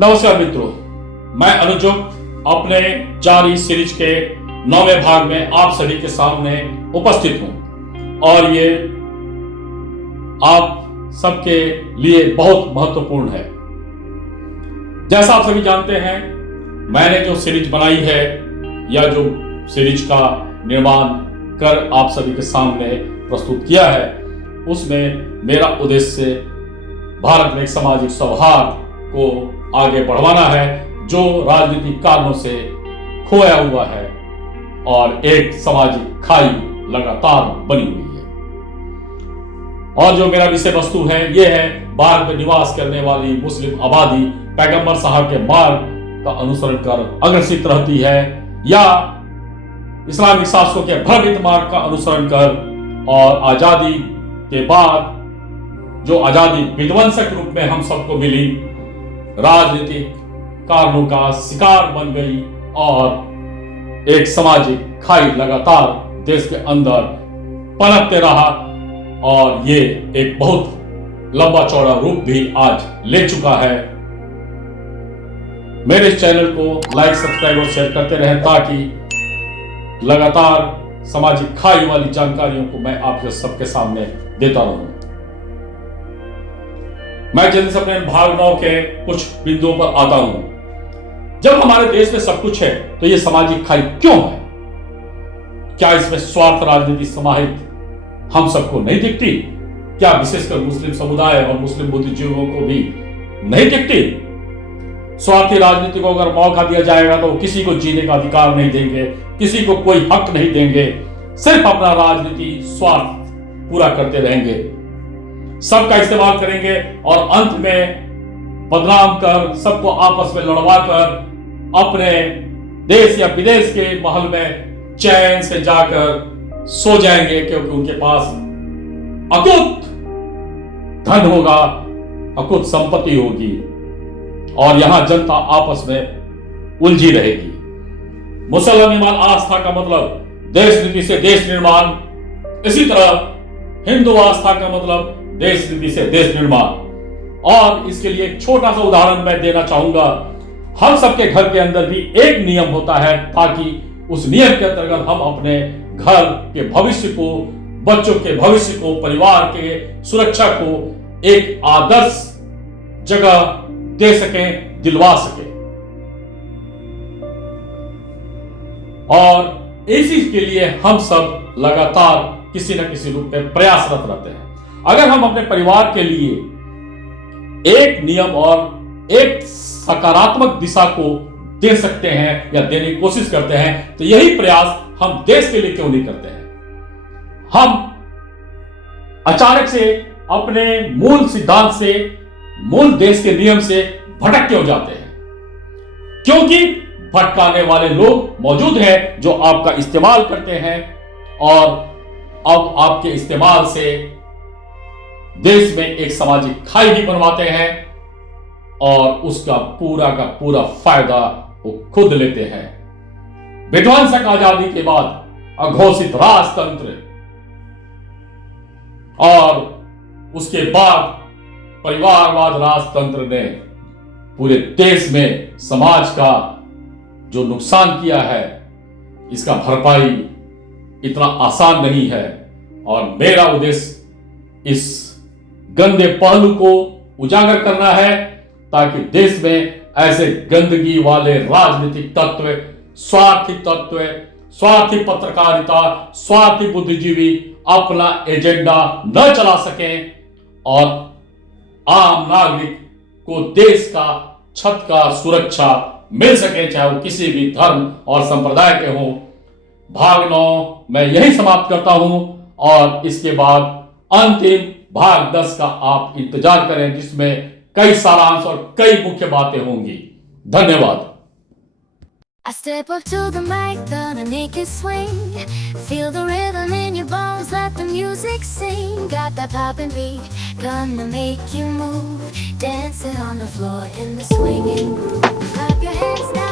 नमस्कार मित्रों, मैं अनुज अपने जारी सीरीज के 9वें भाग में आप सभी के सामने उपस्थित हूं और ये आप सबके लिए बहुत महत्वपूर्ण है। जैसा आप सभी जानते हैं, मैंने जो सीरीज बनाई है या जो सीरीज का निर्माण कर आप सभी के सामने प्रस्तुत किया है, उसमें मेरा उद्देश्य भारत में एक सामाजिक सौहार्द को आगे बढ़वाना है जो राजनीतिक कारणों से खोया हुआ है और एक सामाजिक खाई लगातार बनी हुई है। और जो मेरा विषय वस्तु है यह है भारत में निवास करने वाली मुस्लिम आबादी पैगंबर साहब के मार्ग का अनुसरण कर अग्रसित रहती है या इस्लामिक शासकों के भ्रमित मार्ग का अनुसरण कर और आजादी के बाद जो आजादी विध्वंसक रूप में हम सबको मिली, राजनीतिक कारणों का शिकार बन गई और एक सामाजिक खाई लगातार देश के अंदर पनपते रहा और ये एक बहुत लंबा चौड़ा रूप भी आज ले चुका है। मेरे इस चैनल को लाइक, सब्सक्राइब और शेयर करते रहें ताकि लगातार सामाजिक खाई वाली जानकारियों को मैं आपके सबके सामने देता रहूं। मैं जल्दी से अपने भाग 9 के कुछ बिंदुओं पर आता हूं। जब हमारे देश में सब कुछ है तो यह सामाजिक खाई क्यों है? क्या इसमें स्वार्थ राजनीति समाहित हम सबको नहीं दिखती? क्या विशेषकर मुस्लिम समुदाय और मुस्लिम बुद्धिजीवियों को भी नहीं दिखती? स्वार्थी राजनीति को अगर मौका दिया जाएगा तो किसी को जीने का अधिकार नहीं देंगे, किसी को कोई हक नहीं देंगे, सिर्फ अपना राजनीति स्वार्थ पूरा करते रहेंगे, सबका इस्तेमाल करेंगे और अंत में बदनाम कर सबको आपस में लड़वा कर अपने देश या विदेश के महल में चैन से जाकर सो जाएंगे क्योंकि उनके पास अकुत धन होगा, अकुत संपत्ति होगी और यहां जनता आपस में उलझी रहेगी। मुसलमान ईमान आस्था का मतलब देश नीति से देश निर्माण, इसी तरह हिंदू आस्था का मतलब देश नीति से देश निर्माण। और इसके लिए एक छोटा सा उदाहरण मैं देना चाहूंगा। हम सबके घर के अंदर भी एक नियम होता है ताकि उस नियम के अंतर्गत हम अपने घर के भविष्य को, बच्चों के भविष्य को, परिवार के सुरक्षा को एक आदर्श जगह दे सकें, दिलवा सकें। और इसी के लिए हम सब लगातार किसी न किसी रूप में प्रयासरत रहते हैं। अगर हम अपने परिवार के लिए एक नियम और एक सकारात्मक दिशा को दे सकते हैं या देने की कोशिश करते हैं तो यही प्रयास हम देश के लिए क्यों नहीं करते हैं? हम अचानक से अपने मूल सिद्धांत से, मूल देश के नियम से भटक क्यों जाते हैं? क्योंकि भटकाने वाले लोग मौजूद हैं जो आपका इस्तेमाल करते हैं और अब आपके इस्तेमाल से देश में एक सामाजिक खाई भी बनवाते हैं और उसका पूरा का पूरा फायदा वो खुद लेते हैं। विध्वंसक आजादी के बाद अघोषित राजतंत्र और उसके बाद परिवारवाद राजतंत्र ने पूरे देश में समाज का जो नुकसान किया है, इसका भरपाई इतना आसान नहीं है। और मेरा उद्देश्य इस गंदे पहलू को उजागर करना है ताकि देश में ऐसे गंदगी वाले राजनीतिक तत्व, स्वार्थी तत्व, स्वार्थी पत्रकारिता, स्वार्थी बुद्धिजीवी अपना एजेंडा न चला सकें और आम नागरिक को देश का छत का सुरक्षा मिल सके, चाहे वो किसी भी धर्म और संप्रदाय के हों। भाग 9 मैं यही समाप्त करता हूं और इसके बाद अंतिम भाग 10 का आप इंतजार करें जिसमें कई सारांश और कई मुख्य बातें होंगी। धन्यवाद। I step up to the mic, gonna make it swing. Feel the rhythm in your bones, let the music sing. Got that poppin' beat, gonna make you move. Dancing on the floor in the swinging groove. Clap your hands now.